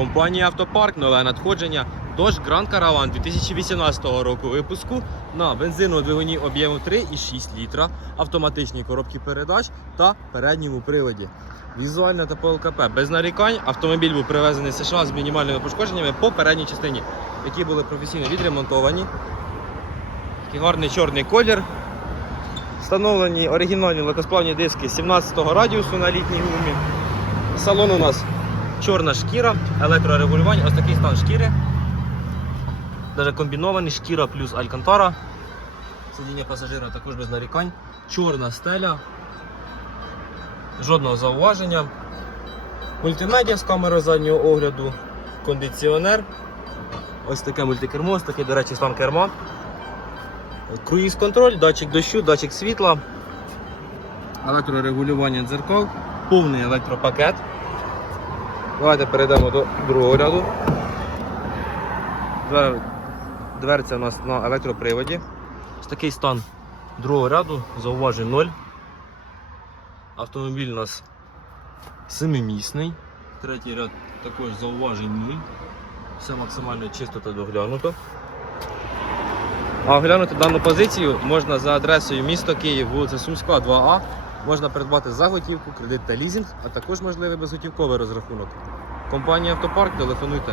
Компанія Автопарк, нове надходження. Dodge Grand Caravan 2018 року випуску на бензиновому двигуні об'єму 3,6 літра, автоматичній коробці передач та передньому приводі. Візуальне та по ЛКП. Без нарікань автомобіль був привезений з США з мінімальними пошкодженнями по передній частині, які були професійно відремонтовані. Такий гарний чорний колір. Встановлені оригінальні легкосплавні диски 17-го радіусу на літній гумі. Салон у нас чорна шкіра, електрорегулювання, ось такий стан шкіри. Даже комбінований шкіра плюс алькантара. Сидіння пасажира також без нарікань. Чорна стеля. Жодного зауваження. Мультимедіа з камерою заднього огляду, кондиціонер. Ось таке мультикермо, ось такий, до речі, стан керма. Круїз контроль, датчик дощу, датчик світла, електрорегулювання дзеркал, повний електропакет. Давайте перейдемо до другого ряду. Дверця у нас на електроприводі. Ось такий стан другого ряду, зауважень 0. Автомобіль у нас семимісний. Третій ряд також зауважень 0. Все максимально чисто та доглянуто. А оглянути дану позицію можна за адресою місто Київ, вулиця Сумська, 2А. Можна придбати за готівку, кредит та лізинг, а також можливий безготівковий розрахунок. Компанія Автопарк, телефонуйте